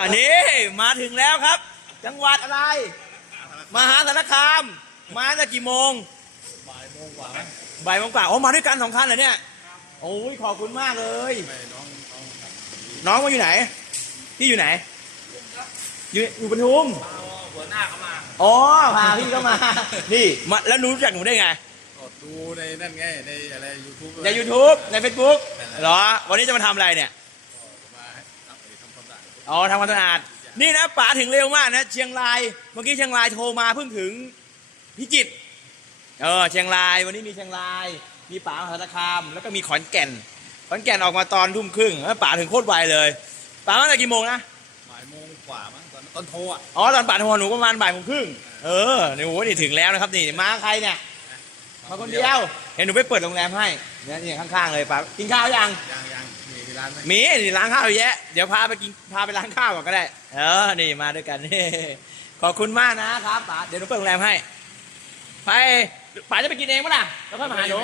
อันนี้มาถึงแล้วครับ จังหวัดอะไร มหาสารคาม มาตั้งแต่กี่โมงบ่ายโมงกว่าบ่ายโมงกว่าโอ้มาด้วยกันสองคันเหรอเนี่ยโอ้ยขอบคุณมากเลยไปน้องน้องกับน้องมาอยู่ไหนพี่อยู่ไหน อยู่อยู่ปทุมหัวหน้าเขามาอ๋อพาพี่เข้ามา นี่มาแล้วหนูรู้จักหนูได้ไงกดดูในนั่นไงในอะไรยูทูบใน YouTube ใน Facebook เหรอวันนี้จะมาทำอะไรเนี่ย มาให้ทำไปทำความสะ อาดอ๋อทำความสะอาด นี่นะป๋าถึงเร็วมากนะ เชียงราย เมื่อกี้เชียงรายโทรมาเพิ่งถึงพิจิตร เออ เชียงราย วันนี้มีเชียงราย มีป๋ามหาสารคาม แล้วก็มีขอนแก่น ขอนแก่นออกมาตอนทุ่มครึ่งแล้วป๋าถึงโคตรไวเลยป๋ามาตั้งแต่กี่โมงนะบ่ายโมงกว่ามั้งตอนต้นโทรอะ อ๋อ ตอนป๋าโทรหนูประมาณบ่ายโมงครึ่ง เออนี่โอ้โหนี่ถึงแล้วนะครับ นี่ มาใครเนี่ย มาคนเดียว เห็นหนูไปเปิดโรงแรมให้เนี่ยนี่ข้างๆเลยป๋า กินข้าวยัง ยังยังมี ร้านไหมมีนี่ร้านข้าวเยอะแยะ เดี๋ยวพาไปกินพาไปร้านข้าวก่อนก็ได้ เออ นี่มาด้วยกันนี่ ขอบคุณมากนะครับป๋าเดี๋ยวหนูเปิดโรงแรมให้ ไปป๋าจะไปกินเองปะล่ะแล้วค่อยมาหาหนู